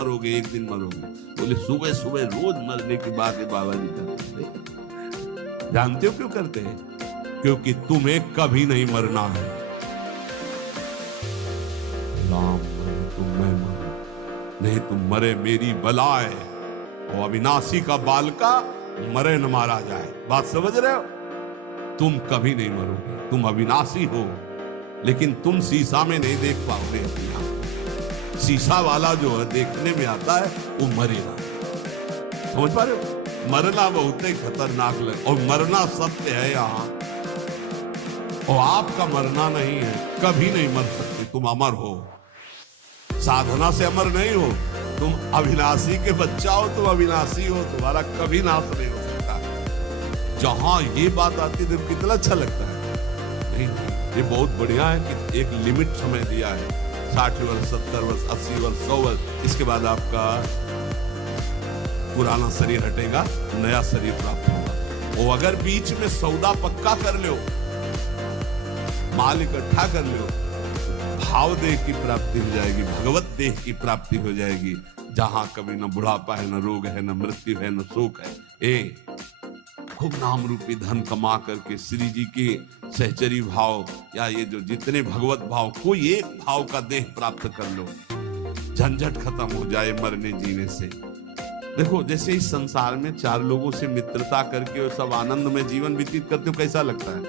मरोगे, एक दिन मरोगे। बोले सुबह सुबह रोज मरने की बात है बाबा जी करते हैं। जानते हो क्यों करते हैं? क्योंकि तुम्हें कभी नहीं मरना है। राम मरे तुम, मैं मरूं, नहीं तुम मरे मेरी बलाए। और अविनाशी का बालका मरे न मारा जाए। बात समझ रहे हो? तुम कभी नहीं मरोगे, तुम अविनाशी हो, लेकिन तुम शीशा में नहीं देख पाओगे अपनी आंख। शीशा वाला जो है देखने में आता है वो मरेगा। समझ पा रहे हो? मरना बहुत ही खतरनाक लगे, और मरना सत्य है यहाँ। और आपका मरना नहीं है, कभी नहीं मर सकते, तुम अमर हो। साधना से अमर नहीं हो, तुम अविनाशी के बच्चा हो, तुम अविनाशी हो, तुम्हारा कभी नाश नहीं हो सकता। जहां ये बात आती है तो कितना अच्छा लगता है। नहीं, ये बहुत बढ़िया है कि एक लिमिट समय दिया है, 60 वर्ष, 70 वर्ष, 80 वर्ष, 100 वर्ष, इसके बाद आपका पुराना शरीर हटेगा, नया शरीर प्राप्त होगा। और अगर बीच में सौदा पक्का कर लो, माल इकट्ठा कर लो, भाव देह की प्राप्ति हो जाएगी, भगवत देह की प्राप्ति हो जाएगी, जहां कभी न बुढ़ापा है, न रोग है, न मृत्यु है, न शोक है। खूब नाम रूपी धन कमा करके श्री जी के सहचरी भाव या ये जो जितने भगवत भाव, कोई एक भाव का देह प्राप्त कर लो, झंझट खत्म हो जाए मरने जीने से। देखो, जैसे इस संसार में 4 लोगों से मित्रता करके और सब आनंद में जीवन व्यतीत करते हो, कैसा लगता है?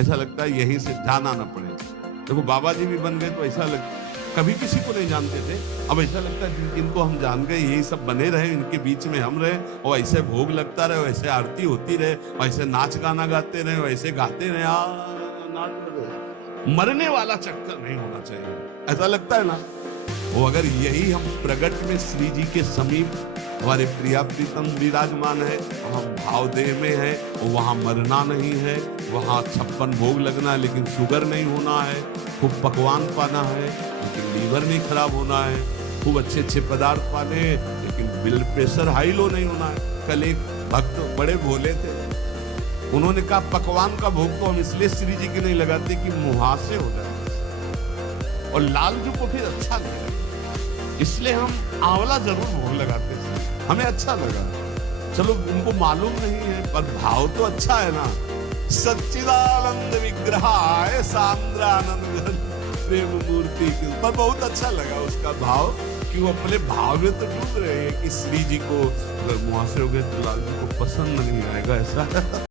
ऐसा लगता है यहीं से जाना ना पड़े। देखो, बाबा जी भी बन गए तो ऐसा लगता, कभी किसी को नहीं जानते थे, अब ऐसा लगता है जिनको हम जान गए यही सब बने रहे, इनके बीच में हम रहे, और ऐसे भोग लगता रहे, वैसे आरती होती रहे, वैसे नाच गाना गाते रहे, वैसे गाते रहे। मरने वाला चक्कर नहीं होना चाहिए, ऐसा लगता है ना। वो अगर यही हम प्रगट में श्री जी के समीप हमारे प्रिया प्रीतम विराजमान है, हम भाव देह में है, वहां मरना नहीं है, वहां 56 भोग लगना है लेकिन शुगर नहीं होना है, खूब पकवान पाना है लेकिन लीवर नहीं खराब होना है, खूब अच्छे अच्छे पदार्थ पाने लेकिन ब्लड प्रेशर हाई लो नहीं होना है। कल एक भक्त बड़े भोले थे, उन्होंने कहा पकवान का भोग तो हम इसलिए श्री जी की नहीं लगाते कि मुहासे हो जाए, और लालजू को फिर अच्छा नहीं लगता, इसलिए हम आंवला जरूर भोग लगाते थे, हमें अच्छा लगा। चलो, उनको मालूम नहीं है पर भाव तो अच्छा है ना। सच्चिदानंद विग्रहाय सांद्रानंद प्रेम मूर्ति, पर बहुत अच्छा लगा उसका भाव, कि वो अपने भाव में तो डूब रहे हैं कि श्री जी को अगर मुहासे हो गए तो लाल जी को पसंद नहीं आएगा, ऐसा